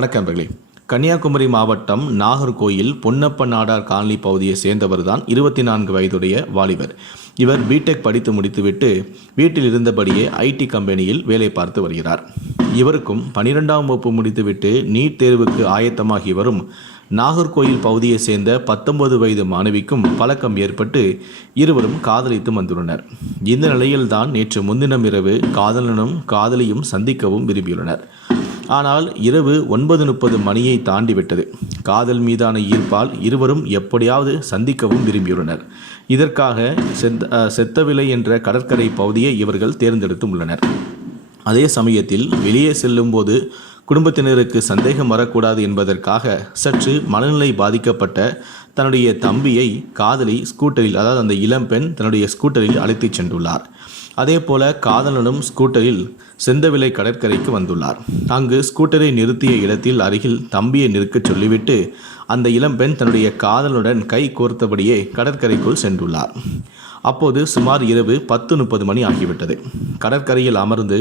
வணக்கம் நண்பர்களே. கன்னியாகுமரி மாவட்டம் நாகர்கோயில் பொன்னப்ப நாடார் காலனி பகுதியை சேர்ந்தவர் தான் இருபத்தி நான்கு வயதுடைய வாலிபர். இவர் பிடெக் படித்து முடித்துவிட்டு வீட்டில் இருந்தபடியே ஐடி கம்பெனியில் வேலை பார்த்து வருகிறார். இவருக்கும் பனிரெண்டாம் வகுப்பு முடித்துவிட்டு நீட் தேர்வுக்கு ஆயத்தமாகி வரும் நாகர்கோயில் பகுதியை சேர்ந்த பத்தொன்பது வயது மாணவிக்கும் பழக்கம் ஏற்பட்டு இருவரும் காதலித்து வந்துள்ளனர். இந்த நிலையில்தான் நேற்று முன்தினம் இரவு காதலனும் காதலியும் சந்திக்கவும் விரும்பியுள்ளனர். ஆனால் இரவு ஒன்பது முப்பது மணியை தாண்டிவிட்டது. காதல் மீதான ஈர்ப்பால் இருவரும் எப்படியாவது சந்திக்கவும் விரும்பியுள்ளனர். இதற்காக செத்த அஹ், செத்தவிலை என்ற கடற்கரை பகுதியை இவர்கள் தேர்ந்தெடுத்தும் உள்ளனர். அதே சமயத்தில் வெளியே செல்லும்போது குடும்பத்தினருக்கு சந்தேகம் வரக்கூடாது என்பதற்காக சற்று மனநிலை பாதிக்கப்பட்ட தன்னுடைய தம்பியை காதலி ஸ்கூட்டரில் அதாவது அந்த இளம்பெண் தன்னுடைய ஸ்கூட்டரில் அழைத்துச் சென்றுள்ளார். அதே போல காதலனும் ஸ்கூட்டரில் செந்தவிலை கடற்கரைக்கு வந்துள்ளார். அங்கு ஸ்கூட்டரை நிறுத்திய இடத்தில் அருகில் தம்பியை நிற்கச் சொல்லிவிட்டு அந்த இளம்பெண் தன்னுடைய காதலனுடன் கை கோர்த்தபடியே கடற்கரைக்குள் சென்றுள்ளார். அப்போது சுமார் இரவு பத்து முப்பது மணி ஆகிவிட்டது. கடற்கரையில் அமர்ந்து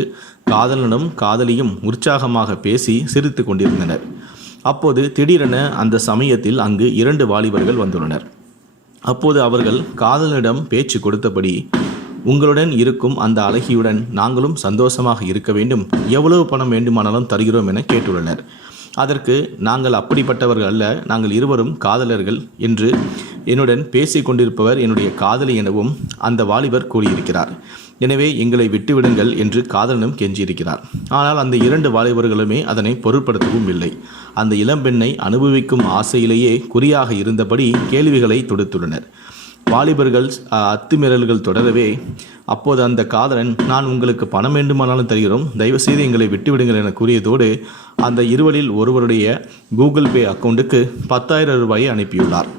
காதலனும் காதலியும் உற்சாகமாக பேசி சிரித்து கொண்டிருந்தனர். அப்போது திடீரென அந்த சமயத்தில் அங்கு இரண்டு வாலிபர்கள் வந்துள்ளனர். அப்போது அவர்கள் காதலனிடம் பேச்சு கொடுத்தபடி உங்களுடன் இருக்கும் அந்த அழகியுடன் நாங்களும் சந்தோஷமாக இருக்க வேண்டும். எவ்வளவு பணம் வேண்டுமானாலும் தருகிறோம் என கேட்டுள்ளனர். அதற்கு நாங்கள் அப்படிப்பட்டவர்கள் அல்ல நாங்கள் இருவரும் காதலர்கள் என்று என்னுடன் பேசிக் கொண்டிருப்பவர் என்னுடைய காதலி எனவும் அந்த வாலிபர் கூறியிருக்கிறார். எனவே எங்களை விட்டுவிடுங்கள் என்று காதலனும் கெஞ்சியிருக்கிறார். ஆனால் அந்த இரண்டு வாலிபர்களுமே அதனை பொருட்படுத்தவும் இல்லை. அந்த இளம்பெண்ணை அனுபவிக்கும் ஆசையிலேயே குறியாக இருந்தபடி கேள்விகளை தொடுத்துள்ளனர். வாலிபர்கள் அத்துமீறல்கள் தொடரவே அப்போது அந்த காதலன் நான் உங்களுக்கு பணம் வேண்டுமானாலும் தருகிறோம். தயவுசெய்து எங்களை விட்டுவிடுங்கள் என கூறியதோடு அந்த இருவரில் ஒருவருடைய கூகுள் பே அக்கௌண்ட்டுக்கு பத்தாயிரம் ரூபாயை அனுப்பியுள்ளார்.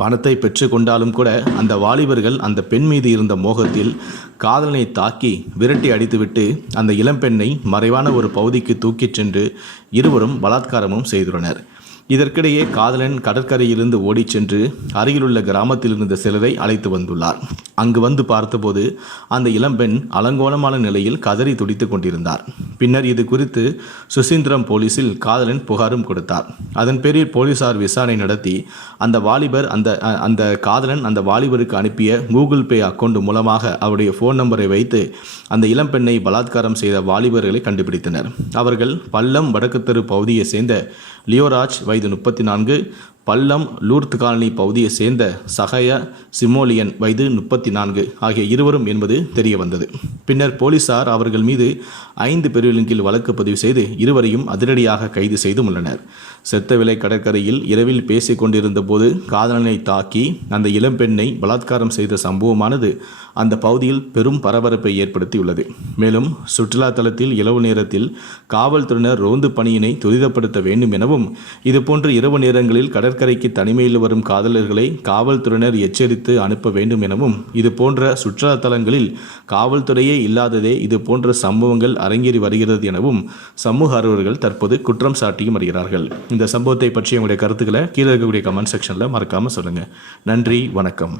பணத்தை பெற்று கொண்டாலும் கூட அந்த வாலிபர்கள் அந்த பெண் மீது இருந்த மோகத்தில் காதலனை தாக்கி விரட்டி அடித்துவிட்டு அந்த இளம்பெண்ணை மறைவான ஒரு பகுதிக்கு தூக்கிச் சென்று இருவரும் பலாத்காரமும் செய்துள்ளனர். இதற்கிடையே காதலன் கடற்கரையிலிருந்து ஓடிச் சென்று அருகிலுள்ள கிராமத்தில் இருந்த சிலரை அழைத்து வந்துள்ளார். அங்கு வந்து பார்த்தபோது அந்த இளம்பெண் அலங்கோலமான நிலையில் கதறி துடித்துக் கொண்டிருந்தார். பின்னர் இது குறித்து சுசீந்திரம் போலீசில் காதலன் புகாரும் கொடுத்தார். அதன் பேரில் போலீசார் விசாரணை நடத்தி அந்த வாலிபர் அந்த அந்த காதலன் அந்த வாலிபருக்கு அனுப்பிய கூகுள் பே அக்கவுண்ட் மூலமாக அவருடைய ஃபோன் நம்பரை வைத்து அந்த இளம்பெண்ணை பலாத்காரம் செய்த வாலிபர்களை கண்டுபிடித்தனர். அவர்கள் பல்லம் வடக்கு தெரு பகுதியை சேர்ந்த லியோராஜ் வயது முப்பத்தி நான்கு பல்லம் லூர்த் காலனி பகுதியை சேர்ந்த சகய சிமோலியன் வயது முப்பத்தி நான்கு ஆகிய இருவரும் என்பது தெரிய வந்தது பின்னர் போலீசார் அவர்கள் மீது ஐந்து பிரிவுகளின் கீழ் வழக்கு பதிவு செய்து இருவரையும் அதிரடியாக கைது செய்தும் உள்ளனர். செத்தவிலை கடற்கரையில் இரவில் பேசிக் கொண்டிருந்த போது காதலனை தாக்கி அந்த இளம்பெண்ணை பலாத்காரம் செய்த சம்பவமானது அந்த பகுதியில் பெரும் பரபரப்பை ஏற்படுத்தியுள்ளது. மேலும் சுற்றுலா தலத்தில் இரவு நேரத்தில் காவல்துறையினர் ரோந்து பணியினை துரிதப்படுத்த வேண்டும் எனவும் இதுபோன்ற இரவு நேரங்களில் கடற்கரைக்கு தனிமையில் வரும் காதலர்களை காவல்துறையினர் எச்சரித்து அனுப்ப வேண்டும் எனவும் இது போன்ற சுற்றுலா தலங்களில் காவல்துறையே இல்லாததே இது போன்ற சம்பவங்கள் அரங்கேறி வருகிறது எனவும் சமூக ஆர்வலர்கள் தற்போது குற்றம் சாட்டியும் வருகிறார்கள். இந்த சம்பவத்தை பற்றி உங்களுடைய கருத்துக்களை கீழே இருக்கக்கூடிய கமெண்ட் செக்ஷனில் மறக்காமல் சொல்லுங்கள் நன்றி வணக்கம்.